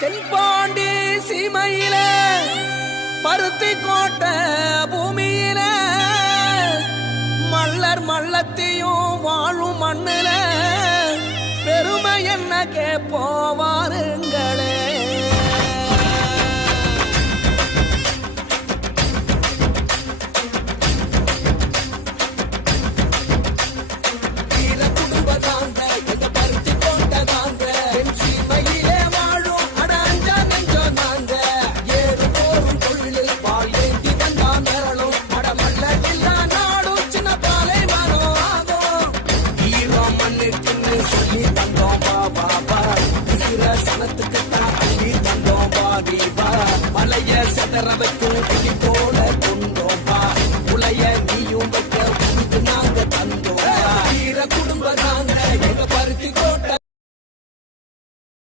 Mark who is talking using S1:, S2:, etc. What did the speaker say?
S1: தென்பாண்டி சீமையில பருத்தி கோட்டை பூமியில மல்லர் மல்லத்தையும் வாழும் மண்ணுல பெருமை என்ன கேப்போவா மலைய செதற வைக்கும் கிளி போல கொண்டோம்பா உலைய நீயும் வைக்க உனக்கு நாங்க தந்தோம். வீர குடும்ப நாங்க எங்க பருத்தி